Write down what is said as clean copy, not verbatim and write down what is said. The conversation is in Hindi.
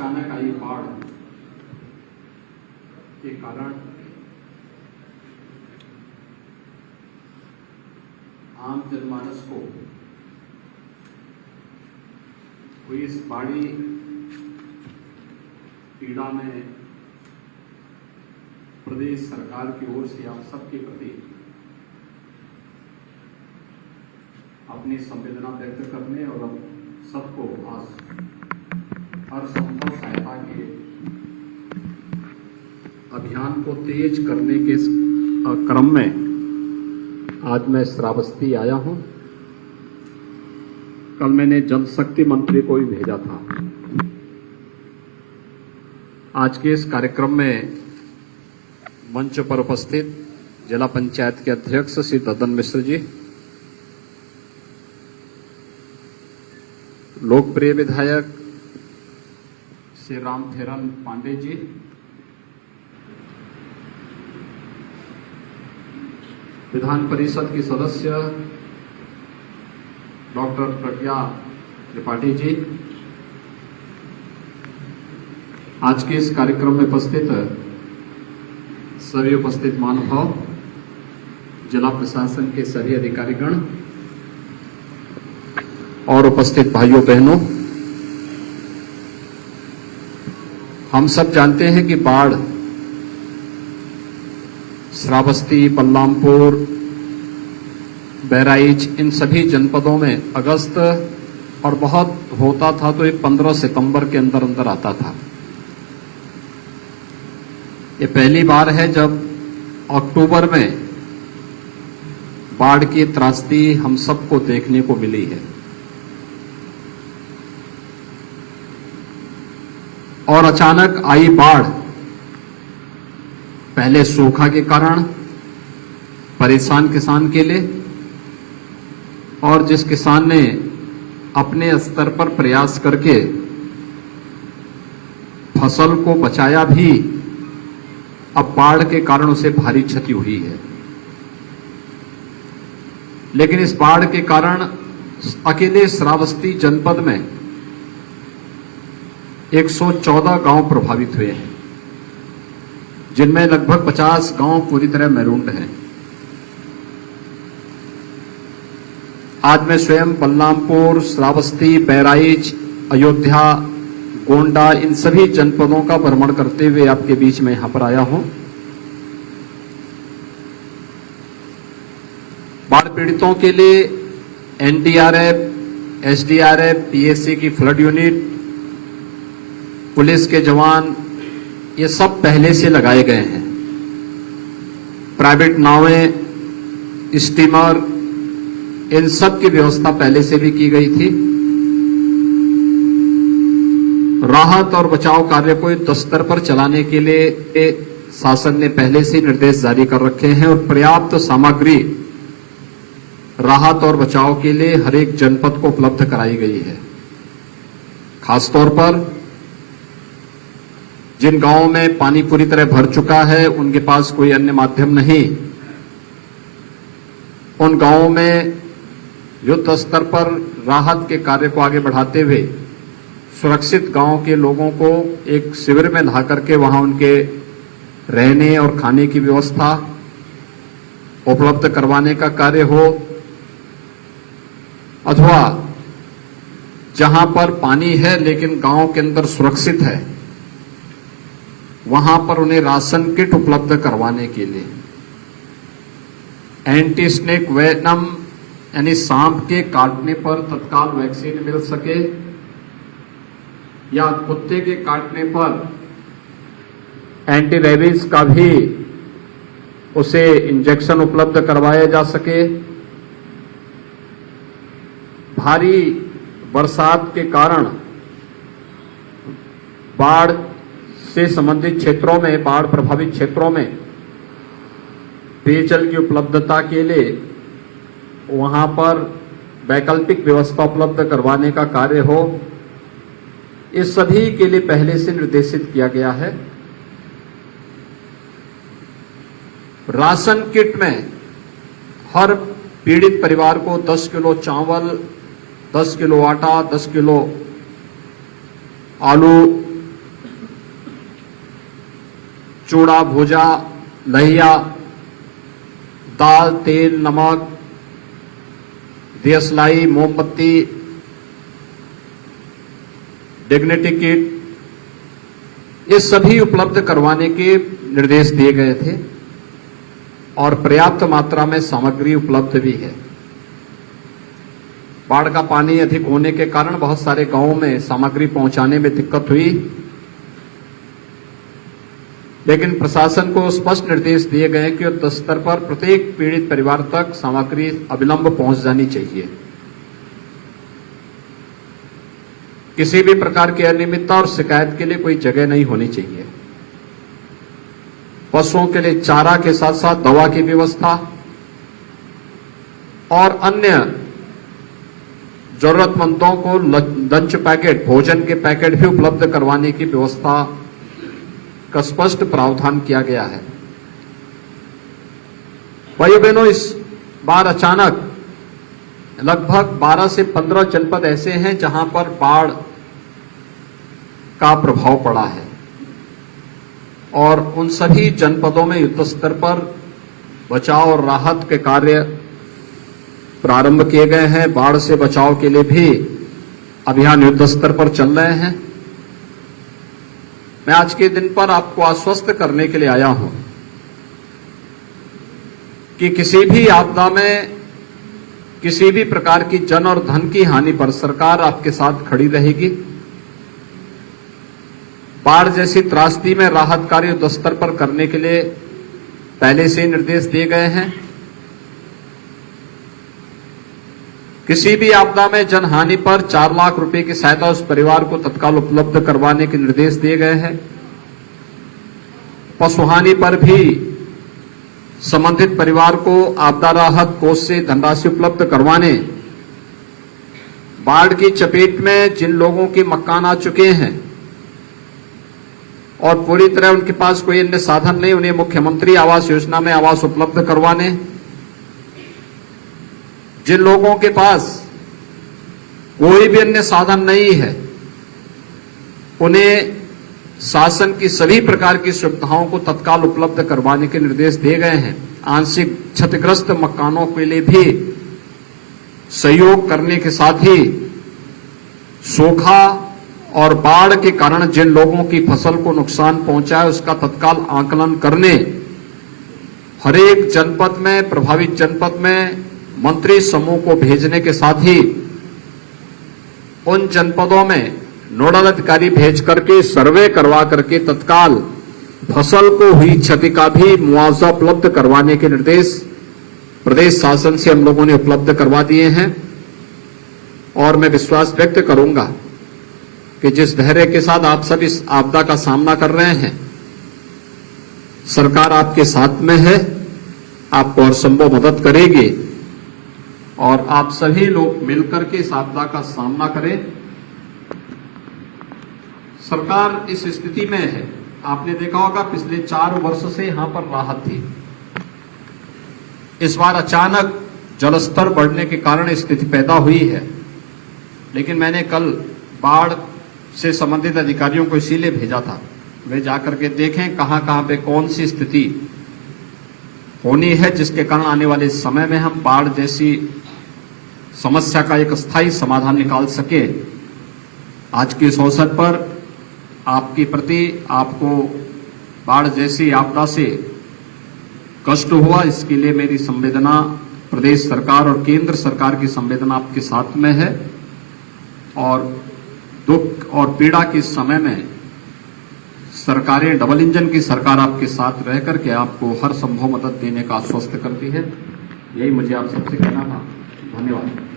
अचानक आई बाढ़ के कारण आम जनमानस को हुई इस बाढ़ी पीड़ा में प्रदेश सरकार की ओर से आप सबके प्रति अपनी संवेदना व्यक्त करने और अब सबको हर संभव सहायता के अभियान को तेज करने के क्रम में आज मैं श्रावस्ती आया हूं। कल मैंने जल शक्ति मंत्री को भी भेजा था। आज के इस कार्यक्रम में मंच पर उपस्थित जिला पंचायत के अध्यक्ष श्री ददन मिश्र जी, लोकप्रिय विधायक श्री रामथेरन पांडे जी, विधान परिषद की सदस्य डॉक्टर प्रज्ञा त्रिपाठी जी, आज के इस कार्यक्रम में उपस्थित सभी उपस्थित महानुभाव, जिला प्रशासन के सभी अधिकारीगण और उपस्थित भाइयों बहनों, हम सब जानते हैं कि बाढ़ श्रावस्ती, बलरामपुर, बहराइच, इन सभी जनपदों में अगस्त और बहुत होता था तो ये 15 सितंबर के अंदर अंदर आता था। ये पहली बार है जब अक्टूबर में बाढ़ की त्रासदी हम सबको देखने को मिली है। और अचानक आई बाढ़ पहले सूखा के कारण परेशान किसान के लिए, और जिस किसान ने अपने स्तर पर प्रयास करके फसल को बचाया भी, अब बाढ़ के कारण उसे भारी क्षति हुई है। लेकिन इस बाढ़ के कारण अकेले श्रावस्ती जनपद में 114 गांव प्रभावित हुए हैं, जिनमें लगभग 50 गांव पूरी तरह मैरूंड हैं। आज मैं स्वयं बलरामपुर, श्रावस्ती, बहराइच, अयोध्या, गोंडा, इन सभी जनपदों का भ्रमण करते हुए आपके बीच में यहां पर आया हूं। बाढ़ पीड़ितों के लिए एनडीआरएफ, एसडीआरएफ, पीएससी की फ्लड यूनिट, पुलिस के जवान, ये सब पहले से लगाए गए हैं। प्राइवेट नावें, स्टीमर, इन सब की व्यवस्था पहले से भी की गई थी। राहत और बचाव कार्य को युद्ध स्तर पर चलाने के लिए शासन ने पहले से निर्देश जारी कर रखे हैं और पर्याप्त सामग्री राहत और बचाव के लिए हर एक जनपद को उपलब्ध कराई गई है। खासतौर पर जिन गांवों में पानी पूरी तरह भर चुका है, उनके पास कोई अन्य माध्यम नहीं, उन गांवों में युद्ध स्तर पर राहत के कार्य को आगे बढ़ाते हुए सुरक्षित गांव के लोगों को एक शिविर में ला करके वहां उनके रहने और खाने की व्यवस्था उपलब्ध करवाने का कार्य हो, अथवा जहां पर पानी है लेकिन गांव के अंदर सुरक्षित है, वहां पर उन्हें राशन किट उपलब्ध करवाने के लिए एंटी स्नेक वेनम यानी सांप के काटने पर तत्काल वैक्सीन मिल सके, या कुत्ते के काटने पर एंटी रेबीज का भी उसे इंजेक्शन उपलब्ध करवाया जा सके। भारी बरसात के कारण बाढ़ से संबंधित क्षेत्रों में, बाढ़ प्रभावित क्षेत्रों में पेयजल की उपलब्धता के लिए वहां पर वैकल्पिक व्यवस्था उपलब्ध करवाने का कार्य हो, इस सभी के लिए पहले से निर्देशित किया गया है। राशन किट में हर पीड़ित परिवार को 10 किलो चावल, 10 किलो आटा, 10 किलो आलू, चूड़ा, भूजा, लहिया, दाल, तेल, नमक, दियसलाई, मोमबत्ती, डिग्निटी किट, ये सभी उपलब्ध करवाने के निर्देश दिए गए थे और पर्याप्त मात्रा में सामग्री उपलब्ध भी है। बाढ़ का पानी अधिक होने के कारण बहुत सारे गांवों में सामग्री पहुंचाने में दिक्कत हुई, लेकिन प्रशासन को स्पष्ट निर्देश दिए गए कि युद्ध स्तर पर प्रत्येक पीड़ित परिवार तक सामग्री अविलंब पहुंच जानी चाहिए। किसी भी प्रकार की अनियमितता और शिकायत के लिए कोई जगह नहीं होनी चाहिए। पशुओं के लिए चारा के साथ साथ दवा की व्यवस्था और अन्य जरूरतमंदों को लंच पैकेट, भोजन के पैकेट भी उपलब्ध करवाने की व्यवस्था का स्पष्ट प्रावधान किया गया है। भाइयों बहनों, इस बार अचानक लगभग 12 से 15 जनपद ऐसे हैं जहां पर बाढ़ का प्रभाव पड़ा है और उन सभी जनपदों में युद्ध स्तर पर बचाव और राहत के कार्य प्रारंभ किए गए हैं। बाढ़ से बचाव के लिए भी अभियान युद्ध स्तर पर चल रहे हैं। मैं आज के दिन पर आपको आश्वस्त करने के लिए आया हूं कि किसी भी आपदा में किसी भी प्रकार की जन और धन की हानि पर सरकार आपके साथ खड़ी रहेगी। बाढ़ जैसी त्रासदी में राहत कार्य युद्ध स्तर पर करने के लिए पहले से निर्देश दिए गए हैं। किसी भी आपदा में जनहानि पर 4 लाख रुपए की सहायता उस परिवार को तत्काल उपलब्ध करवाने के निर्देश दिए गए हैं। पशुहानि पर भी संबंधित परिवार को आपदा राहत कोष से धनराशि उपलब्ध करवाने, बाढ़ की चपेट में जिन लोगों के मकान आ चुके हैं और पूरी तरह उनके पास कोई अन्य साधन नहीं, उन्हें मुख्यमंत्री आवास योजना में आवास उपलब्ध करवाने, जिन लोगों के पास कोई भी अन्य साधन नहीं है उन्हें शासन की सभी प्रकार की सुविधाओं को तत्काल उपलब्ध करवाने के निर्देश दिए गए हैं। आंशिक क्षतिग्रस्त मकानों के लिए भी सहयोग करने के साथ ही सूखा और बाढ़ के कारण जिन लोगों की फसल को नुकसान पहुंचा है उसका तत्काल आकलन करने, हर एक जनपद में, प्रभावित जनपद में मंत्री समूह को भेजने के साथ ही उन जनपदों में नोडल अधिकारी भेज करके सर्वे करवा करके तत्काल फसल को हुई क्षति का भी मुआवजा उपलब्ध करवाने के निर्देश प्रदेश शासन से हम लोगों ने उपलब्ध करवा दिए हैं। और मैं विश्वास व्यक्त करूंगा कि जिस धैर्य के साथ आप सब इस आपदा का सामना कर रहे हैं, सरकार आपके साथ में है, आपको हर संभव मदद करेगी और आप सभी लोग मिलकर के इस आपदा का सामना करें। सरकार इस स्थिति में है, आपने देखा होगा पिछले 4 वर्ष से यहां पर राहत थी। इस बार अचानक जलस्तर बढ़ने के कारण स्थिति पैदा हुई है, लेकिन मैंने कल बाढ़ से संबंधित अधिकारियों को इसीलिए भेजा था, वे जाकर के देखें कहां कहां पे कौन सी स्थिति होनी है, जिसके कारण आने वाले समय में हम बाढ़ जैसी समस्या का एक स्थायी समाधान निकाल सके। आज के इस अवसर पर आपके प्रति, आपको बाढ़ जैसी आपदा से कष्ट हुआ, इसके लिए मेरी संवेदना, प्रदेश सरकार और केंद्र सरकार की संवेदना आपके साथ में है और दुख और पीड़ा के समय में सरकारें, डबल इंजन की सरकार आपके साथ रह करके आपको हर संभव मदद देने का आश्वस्त करती है। यही मुझे आप सबसे कहना था। धन्यवाद।